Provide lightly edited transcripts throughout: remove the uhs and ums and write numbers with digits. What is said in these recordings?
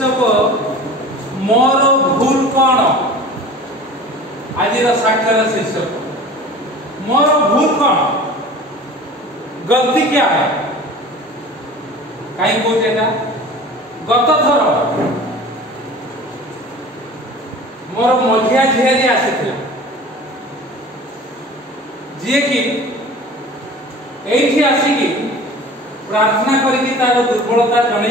शीर्षक मोर भूल कौन आज साक्षर शीर्षक मोर भूल कौन गलती क्या है कहीं कौन गत थर मोर मझिया झील आसी जी कि आसिकी प्रार्थना करके तार दुर्बलता जन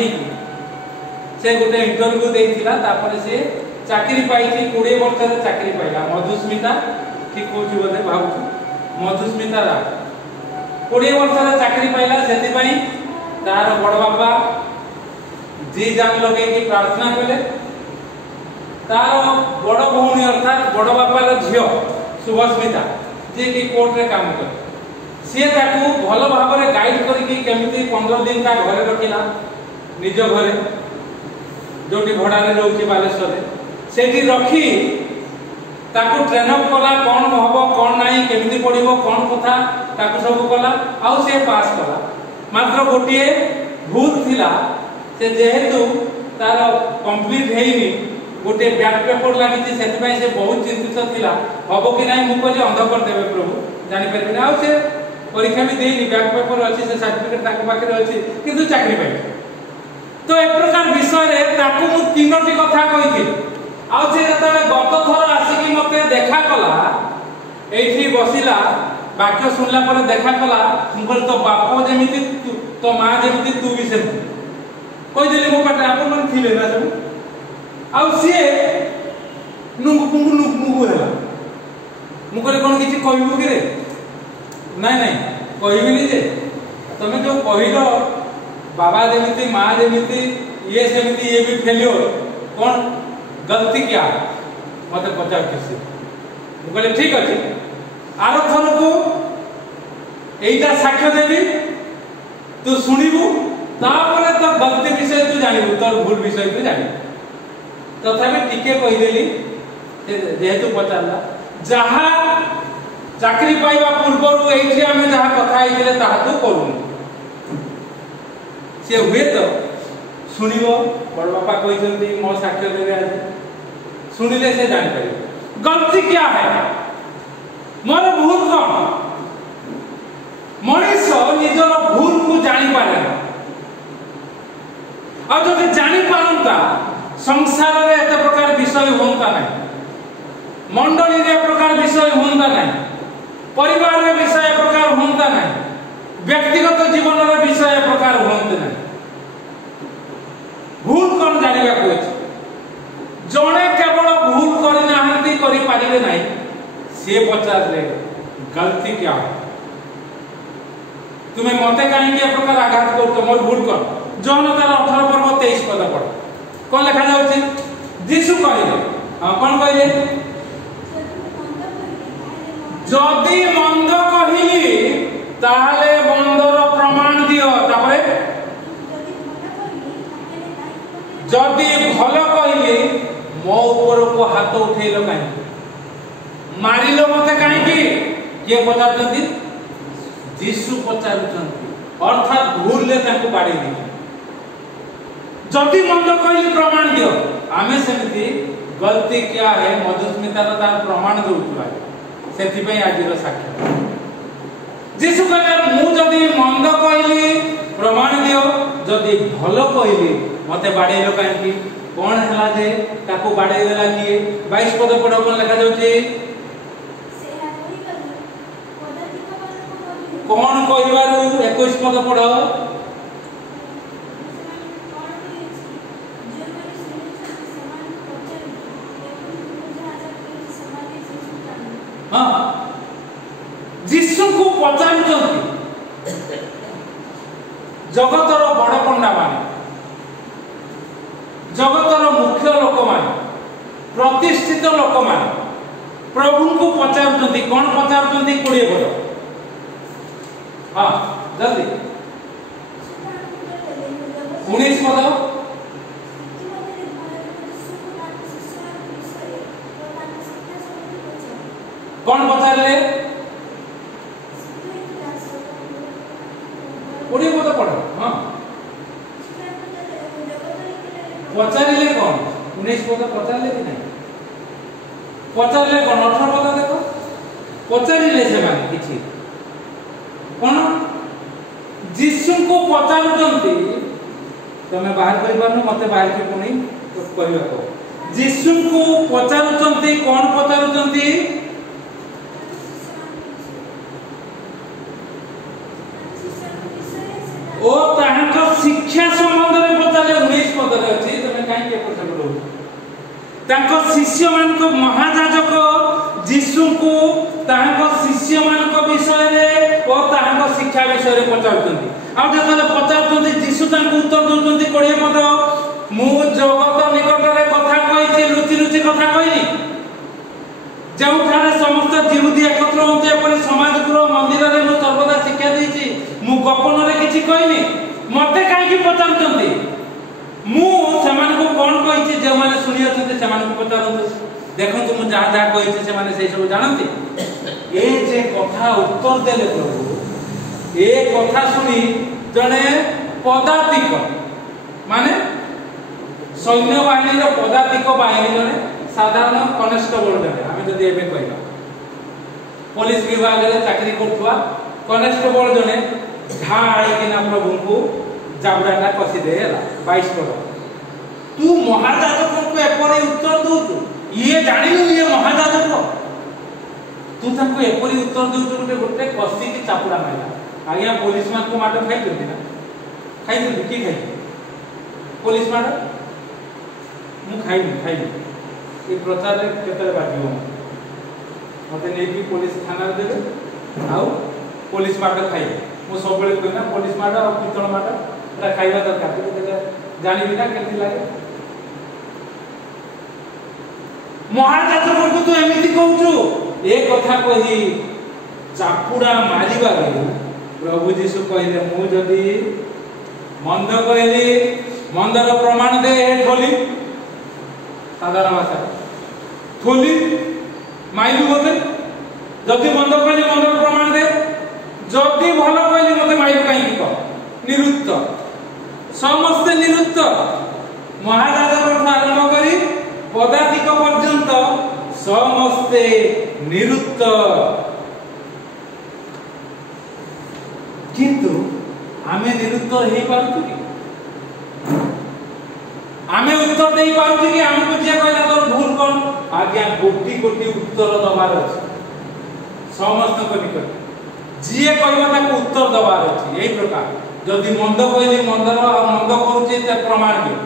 से गोटे इंटरव्यू देथिला तापर से चाकरी पाइछि 20 वर्ष रे चाकरी पाइला मधुस्मिता ठीक कहूछि बोले भाबु मधुस्मिता रा 20 वर्ष रे चाकरी पाइला सेति पई तार बड़ बाबा जी जान लगे कि प्रार्थना कले तार बड़ भौणी अर्थात बड़ बाबा रो झियो सुभस्मिता जे कि कोर्ट रे काम करे सी ताकू भल भाव में गाइड करके केमिति 15 दिन ता घरे रखिला निज घरे जोटी भड़ा रे रहउछि बालेश्वर सेठी रखी ताकू ट्रेन अप कला कोन हबो कोन नाही केमिति पडिबो कोन कथा ताकू सब कला आ से पास कला मात्र गोटिए भूल थिला से जेहेतु तार कंप्लीट हेइनी गोटे बैक पेपर लागिछि सेति पई से बहुत चिंतित थिला हबो कि नाही मु कहली अंध कर देबे प्रभु जानि परबे आ से परीक्षा भी देनी बैक पेपर अच्छी से सर्टिफिकेट ताके पाखे अच्छी किंतु चाकरी पाइ तो ए प्रकार विषय रे ताकू मु तीनोटी कथा कहिथि आ से जतले गत थर आसीकी मते देखा कला एठी बसिला वाक्य सुनला पर देखा कला मुगल तो बाप जेमिति तो मां जेमिति तू भी से कहि देली मो पाटे आपन मन थिले ना सब आ से नुगु हैला मु कहले कोन किछि कहिबो कि रे नहीं नहीं कहबिनी जे तुम जो कहल बाबा जमीती माँ जमीती ये सेमती ये भी फेल्योर कौन गलती क्या मत पचार किसी कहले ठीक अच्छे आर थर को यहीटा साक्ष्य देवी तू शुणु तापर तो गलती विषय तू जानबू तोर भूल विषय तू जान तथापि टिके कहीदेली जेहेतु पचारा जहाँ चाकरी पाइबा पूर्व एठी आमे जहा कथा आइले ताहा तो करू से हुए तो सुनिबो बड़ बापा कहिसंती मो साक्ष्य देबे आज सुनिले से जान पारे गलती क्या है मोर भूल कौन मनीष निजर भूल को जानी पारे और जब जानी पारंता संसार रे एत प्रकार विषय होंता नहीं मंडली रे प्रकार विषय होंता नहीं परिवार में विषय प्रकार होता नहीं व्यक्तिगत जीवन में विषय प्रकार होते नहीं भूल कौन जानिबा को जड़े केवल भूल करी पारिबे नहीं से पचारे गलती क्या है तुम्हें मते कहीं प्रकार आघात कर मोर भूल कर जौन तार 18 पर्व 23 पद पढ़ कौन लिखा जाउछि यीशु कहले कौन कहले जदि मंद कहिली ताहले मंदर प्रमाण दियो तापरे जदि भल कहिली मो ऊपर को हाथ उठेलो काहे मारिलो मते काहे की के पचारचंती यीशु पचारचंती अर्थात भूल ले ताको बाडी दी जदि मंद कहिली प्रमाण दियो आमे सेमती गलती क्या है मधुस्मिता तार प्रमाण दउतुला सेति पई आजिर साक्ष्य यीशु कहले मु जदि मंद कहली प्रमाण दियो जदि भलो कहली मते बाडेलो काहे कोन हला जे ताको बाडे देला किए 22 पद पढो कोन लिखा जाउची कोन कहिबारु 21 पद पढो हाँ यीशु को पचारुचंती जगतर बड़ पंडा माने जगतर मुख्य लोक माने प्रतिष्ठित लोक माने प्रभु को पचारुचंती कौन पचारुचंती 20 पद हाँ जल्दी 19 पद कौन पचारे 20 पद पढ़ हाँ पचारिले कौन 19 पद पचारिले कि नहीं पचारिले कौन 18 पद देखो पचारिले से माने किछि कौन जीसु को पचारुचंती तमे बाहर करि पारनो मते बाहर के पुनी तो कहबा को जीसु को पचारुचंती कौन पचारुचंती ओ ताहाको शिक्षा संबंध रे पचाले 19 पद रे अछि तमे काई के पचार करू ताको शिष्य मान को महायाजक जीसु को ताहाको शिष्य मान को विषय रे ओ ताहाको शिक्षा विषय रे पचारचंती आ जतले पचारचंती जीसु तांको उत्तर दउचंती 20 पद मु जगत निकट रे कथा कहिछि लुचि लुचि कथा कहिनी जोठारे समस्त जीवदी एकत्र होते परि समाज गुरु मंदिर रे मु सर्वदा शिक्षा देछि मु गोपन रे किछि कहिनी मते काई की पचारचंती मु समान को कोन कहिछि जे माने सुनि अछते समान को पचारंतु देखंतु मु जा जा कहिछि से माने सेई सब जानंती ए जे कथा उत्तर देले प्रभु ए कथा सुनी जने पदातिक माने सैन्य बाहिनी रो पदातिक बाहिनी जने साधारण कनेस्टेबल जने आमे जदी एबे कहबा पुलिस विभाग रे चाकरी करथुआ कनेस्टेबल जने ढाई किना प्रभु को जाबड़ाटा कसी देला 22 पद तू महायाजक को एपरि उत्तर दउतु ये जानिलु ये महायाजक तू ताको एपरि उत्तर दउतु गोटे कसी की चापुड़ा माइला आज्ञा पुलिस मान को माट खाइ करती ना खाइ करती की खाइ पुलिस माट मु खाइ ए प्रचार रे केतरे बाजियो मते नै की पुलिस थाना देबे आउ पुलिस माट खाइ मु सबले कहना पुलिस माट आ पितल माट एटा खाइबा दरकार जानि बिना केति लागे महायाजक को तू एमिति कहउछु ए कथा कहि चापुड़ा मारिबा रे प्रभु जीशु कहले मु जदी मंद कहली मंदर प्रमाण दे ठोली साधारण भाषा ठोली माइलु मते जदी मंद कहली मंदर प्रमाण दे जदी भलो कहली मते माइलु काई की क निरुत्त समस्त निरुत्त महाराजा आरंभ करी पदातिक पर्यंत समस्ते निरुत्त किंतु आमे निरुत्त हे पारु कि आमे उत्तर दे पारु कि हमको जे कहला तोर भूल कोन आज्ञा गोटी गोटी उत्तर दबार अछि समस्त को निकट जिए कहबा ताको उत्तर दबार अछि एई प्रकार जदी मंद कहली मंदर मंद करूची ते प्रमाण दियो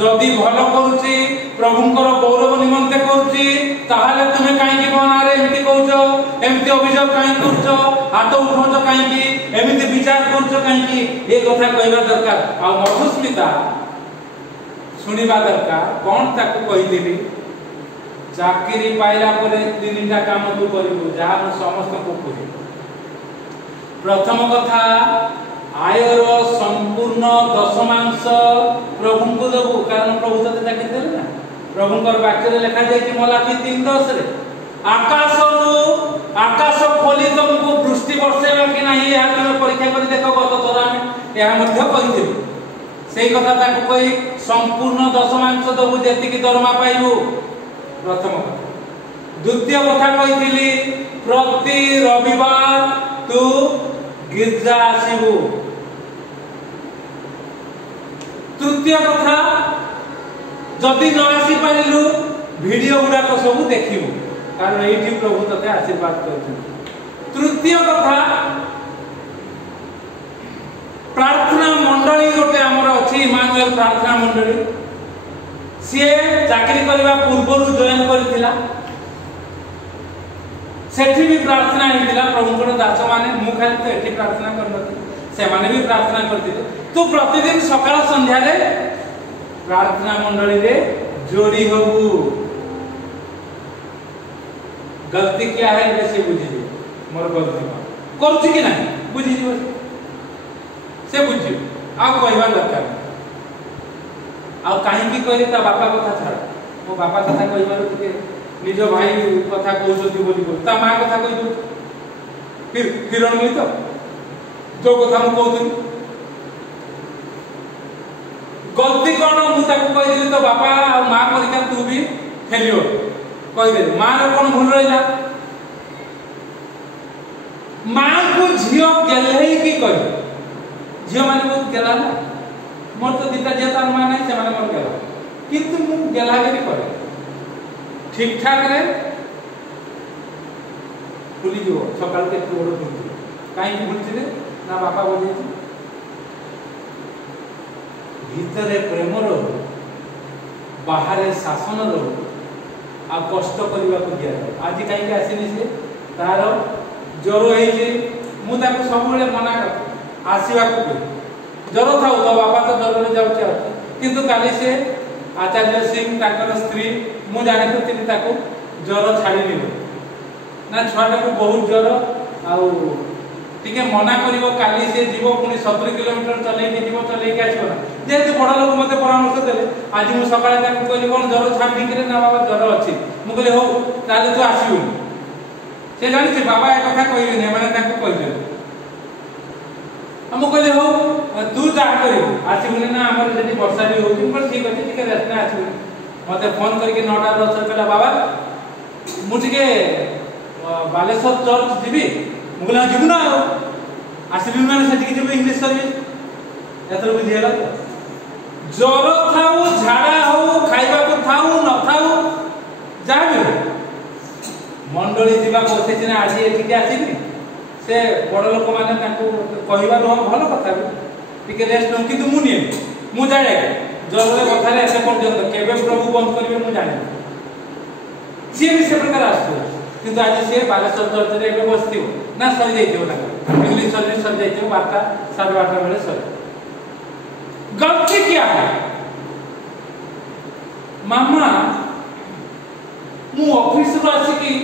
जदी भलो करूची प्रभुंकर गौरव निमंते करूची ताहाले तुमे काई की कोनारे एमिति कहउछो एमिति अभियोग काई करछो हाथ उठौछो काई की एमिति विचार करछो काई की ए कथा कहबा दरकार आ मधुस्मिता सुनिबा दरकार कोन ताको कहिदिबी चाकरी पाइला परे तीनटा काम तू करिबो जहा हम समस्त को कहि प्रथम कथा आयर संपूर्ण दशमांश प्रभु को देबो कारण प्रभु तते चाकरी देले ना प्रभुंकर वाक्य रे लिखा जाय कि मलाकी 3:10 रे आकाश खोली तुमको वृष्टि वर्षेबा कि नाही या तुम परीक्षा करि देखो गत तोरा या मध्य कहिदिबी सेही कथा ताको कहि संपूर्ण दशमांश देबो जेति कि दरमा पाइबो प्रथम कथा द्वितीय कथा कहिथिली प्रति रविवार तू गिरजा आसीबो तृतीय कथा जदि न आसी पारिलु वीडियो गुडा को सब देखिबो कारण एठी प्रभु तते आशीर्वाद करथि तृतीय कथा प्रार्थना मंडली गोटे हमर अछि इमानुएल प्रार्थना मंडली से चाकरी करबा पूर्वरु जॉइन करथिला सेठी भी प्रार्थना हेतिला प्रभुଙ୍କର दास माने मु खाली तो एठी प्रार्थना करनथि से माने भी प्रार्थना करथिले तू प्रतिदिन सकाळ संध्या रे प्रार्थना मंडली रे जोड़ी होबू गलती क्या है से बुझिबे मोर गलती करछि कि नाही बुझिबे से बुझिबे आ कहबा दरकार आ काहे की कहले ता बापा कथा छाड़ मो बापा कथा कहबार के निज भाई कथा कहउछथि बोली बोल ता मां कथा कहि दो फिर हिरण में तो जो कथा हम कहउथि गलती कौन मुझे कहीदेली तो बापा और माँ परीक्षा तू भी फेलियर कहीदेली माँ कौन भूल रहा माँ को झील गेले कि कह झील मैंने बहुत गेला ना मोर तो दीटा झील तार माँ नहीं से मोर गेला किंतु मु गेलागिरी करे ठीक ठाक रे भूली जीव सकाल के बड़ भूल कहीं भूलती ना बापा बोली भीतरे प्रेम रो बाहर शासन रो आ कष्ट करने को दिया आज कहीं आसनी से तार ज्वर हो सब मना कर आसवा ज्वर था तो बापा तो ज्वर जाऊँ किंतु काली से आचार्य सिंह स्त्री मु जानी ज्वर छाड़ी ना छुआटा को बहुत ज्वर आगे मना कर काली से जीव पुणी 70 किलोमीटर चलैके जीव चलैके आसो ना जेहेतु बड़ लोक मत परामर्श देले आज मुझे सकाଳେ कहली कौन ज्वर छाड़ी ना बाबा ज्वर अच्छी मुझे हो ताले तू आसबू से जानी बाबा एक कथा कहबे मैंने कहीदे हम कहले हो तू जा कर आसबुनि ना आम वर्षा भी हो ठीक अच्छे रेस्ट ना आसबुनि मत फोन करके 9टा 10 कहला बाबा मुझे बालेश्वर चर्च जीवी मुझे जीव ना आसबी मैंने जी इंग्लिश सर्विस एथर बुझीगला ज्वर थाऊ झाड़ा हो खाइबा को थाऊ न थाऊ जहाँ भी मंडली जीवा बसे आज ये आसबि से बड़ लोक मैंने कहवा नुह भल कथा टे रेस्ट नौ कि मुझे जाए ज्वर कथार एसे पर्यटन केवे प्रभु बंद करेंगे मुझे जानी सी भी से प्रकार आस किंतु आज सी बालेश्वर चर्च रे बस ना सरी जाइए इंग्लिश सर्विस सरी जाइए 12टा 12:30 बेले सर गलती क्या है मामा मु ऑफिस रो आसिकी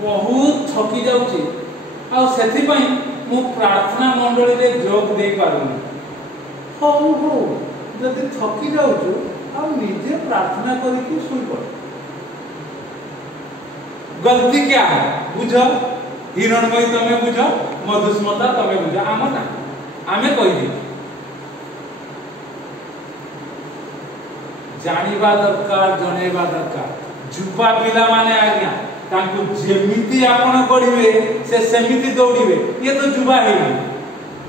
बहुत थकी जाउची आ सेथि पई मु प्रार्थना मंडली रे जोग दे पारुनी हो हो जदि थकी जाउछु आ निजे प्रार्थना करिकि सुई पड़ गलती क्या है बुझ हिरणमयी तमे बुझ मधुस्मता तमे बुझ आम ना आमे कहि दी जानिबा दरकार जणेबा दरकार जुबा पिला माने आज्ञा तांको जेमिति आपण गढिबे से सेमिति दौड़िबे ये तो जुबा है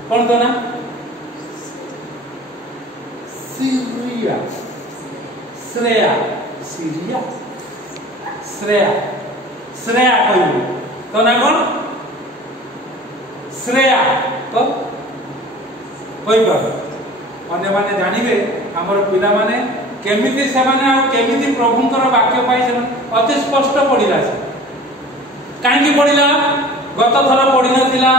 कोन तो ना सीरिया श्रेया सीरिया श्रेया श्रेया कहू तो ना कौन श्रेया तो कही पार अन्य माने जानवे आमर पिला माने केमिति से माने आ केमिति प्रभुंकर वाक्य पाई से अति स्पष्ट पड़िला से काहे पड़िला गत थर पड़ी नथिला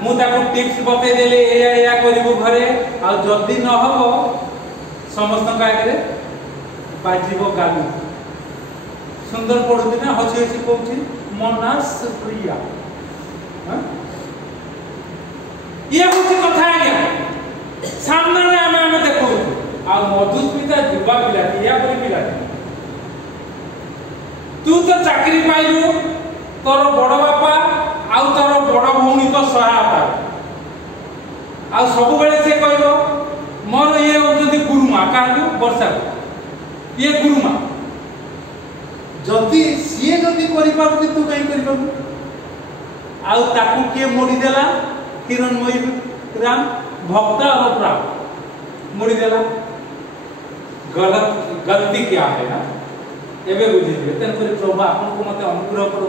मु ताको टिप्स बते देले एया करिवो घरे आ जदी न हबो समस्त का आगे बाजीबो गालू सुंदर पढ़ुती ना हसी हसी कहूँ मनस प्रिया ये हूँ कथा आज्ञा सामने में आम देखो आ मधुस्मिता युवा पिलाटी या पिलाटी तू तो चाकरी पाइलु तोर बड़ बापा आउ तोर बड़ भौणी तो सहायता आ सब बेले से कहबो मोर ये होती गुरुमा क्या वर्षा ये गुरुमा जदि सी जदि करि तू कहीं कर आउ ताकू के मोड़ी देला हिरणमयी राम भक्त और प्राण मोड़ी देला गलती क्या है ना एबे बुझिबे तेन करी प्रभु आपन को मते अनुग्रह करू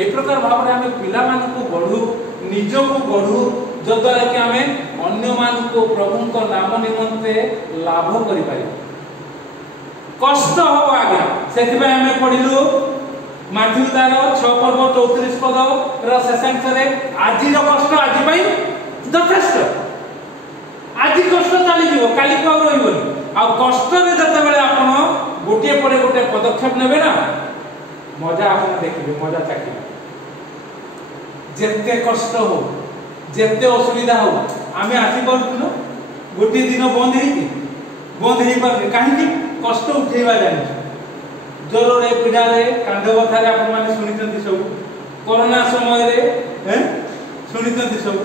ए प्रकार भाव रे हमें पिला मान को गढू निजो को गढू जद्वारा कि हमें अन्य मान को प्रभु को नाम निमंते लाभ करि पाई कष्ट हो आज्ञा सेति में हमें पढिलु माथ्यू तार 6 पर्व 34 पद र शेषांश रे आजि रो कष्ट आजि पई यथेष्ट आजि कष्ट चली जीवो काली को रहिबो आ कष्ट रे जते बेले आपण गोटे परे गोटे पदक्षेप नेबे ना मजा आपण देखिबे मजा चाखिबे जेते कष्ट हो जेते असुविधा हो आमे आसी पड़नु गोटे दिन बंद हेई पर काहे कष्ट उठेबा जानि ज्वर रे पीड़ा रे कांड बथा रे आपण माने सुनितंती सब कोरोना समय रे सुनितंती सब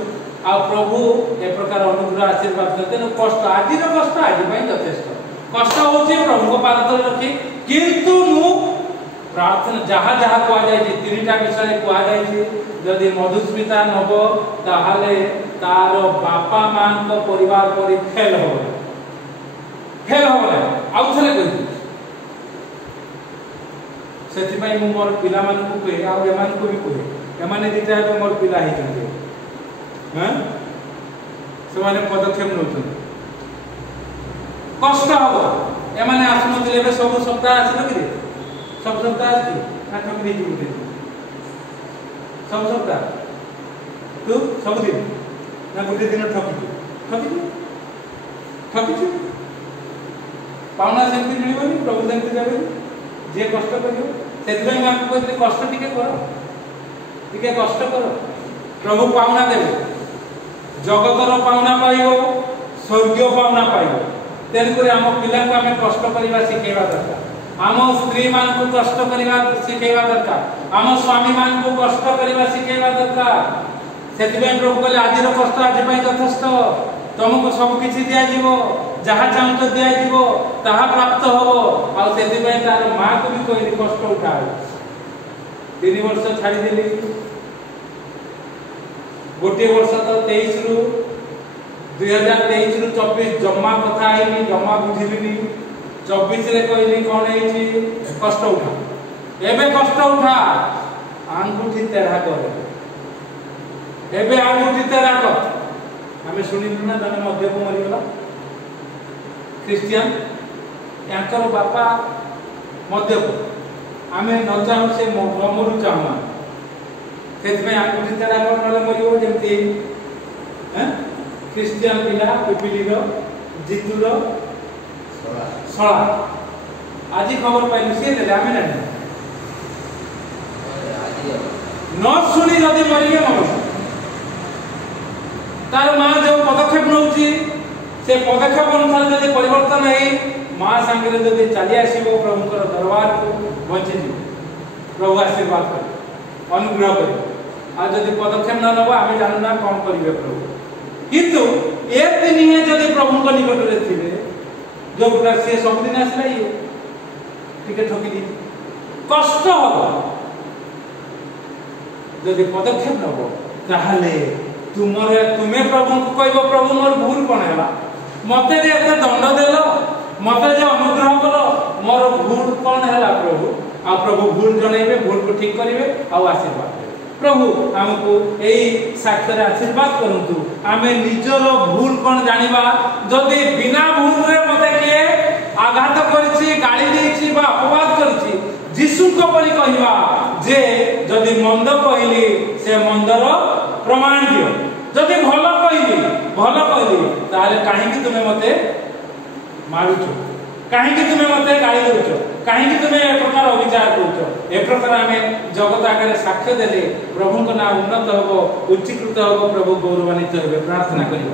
आ प्रभु ए प्रकार अनुग्रह आशीर्वाद करते कष्ट आजि रो कष्ट आजि पई यथेष्ट कष्ट होची प्रभु को पाद तले रखी किंतु मु प्रार्थना जहा जहा को आ जाय तीनटा विषय को आ जाय जदि मधुस्मिता नब ताहाले तार बापा मान को परिवार परि फेल हो आउ थले कहि सेति पई मु मोर पिला मान को कहे आ एमान को भी कहे एमाने दिटा है मोर पिला ही जंगे हां से माने पदक्षेप नउछन कष्ट हो एमाने आसुन दिले सब सप्ताह आसिन कि सब सप्ताह आसी ना ठकरी जुटे सब सप्ताह तू सब दिन ना गुटे दिन ठकी पावना सेमती मिलिबनी प्रभु सेमती देबे जे कष्ट करियो सेतबे मैं आपको कहते कष्ट टिके कष्ट करो प्रभु पावना देबे जगतर पावना पाइबो स्वर्गीय पावना पाइबो तेन करे हम पिला को हमें कष्ट करबा सिखेबा दरकार आम स्त्री मान को कष्ट करबा सिखेबा दरकार आम स्वामी मान को कष्ट करबा सिखेबा दरकार सेतबे प्रभु कहले आदिर कष्ट आज पई यथेष्ट तुमको सब किछि दिया जीवो जहा चाहू तो दिया जीवो ताहा प्राप्त होबो आ सेति पई तार मां को भी कोई कष्ट उठाओ 3 वर्ष छाड़ी देली गोटे वर्ष तो 23 रु 2023 रु 24 जम्मा कथा आईनी जम्मा बुझिलिनी 24 रे कहली कोन हेची कष्ट उठा एबे कष्ट उठा आंगुठी तेरा कर एबे आंगुठी तेरा कर हमें सुनिलु ना जने मध्य को मरि गला क्रिश्चियन यांकर बापा मध्य को आमे न चाहू से मरु चाहू सेत में आंगुठी तेरा कर नले मरियो जेमती हैं क्रिश्चियन पिला पिपिलीर जितुर सळा आजी खबर पाइलु से ले आमे ना न सुनी जदी मरिए मर तार मां जो पदक्षेप नउची से पदक्षेप अनुसार जदी परिवर्तन है मां संगे जदी चली आसीबो प्रभु कर दरबार को बंची जी प्रभु आशीर्वाद कर अनुग्रह कर आ जदी पदक्षेप न नबो आमे जानू ना कोन करिवे प्रभु किंतु एक दिन ही जदी प्रभु को निकट रे थिबे जो प्रकार से सब दिन आसला ये टिके ठकी दी कष्ट हो जदी पदक्षेप नबो ताहाले तुम्हें प्रभु को कहबो प्रभु मोर भूल कोन हैला मते जे एते दंड देलो मते जे अनुग्रह कलो मोर भूल कोन हैला प्रभु आ प्रभु भूल जणैबे भूल को ठीक करिवे आ आशीर्वाद देबे प्रभु हमको एई साक्षर आशीर्वाद करंतु आमे निजरो भूल कोन जानिबा जदी बिना भूल रे मते के आघात करछि गाली देछि बा अपवाद करछि जीसु को परि कहिबा जे जदी मंद कहली से मंदर प्रमाण दियो जदी भलो कहली ताले काहे कि तुमे मते मारुछो काहे कि तुमे मते गाली देउछो काहे कि तुमे ए प्रकार अविचार करूछो ए प्रकार हमें जगत आगे साक्ष्य देले प्रभु को ना उन्नत होबो उच्चीकृत होबो प्रभु गौरवान्वित होबे प्रार्थना करियो।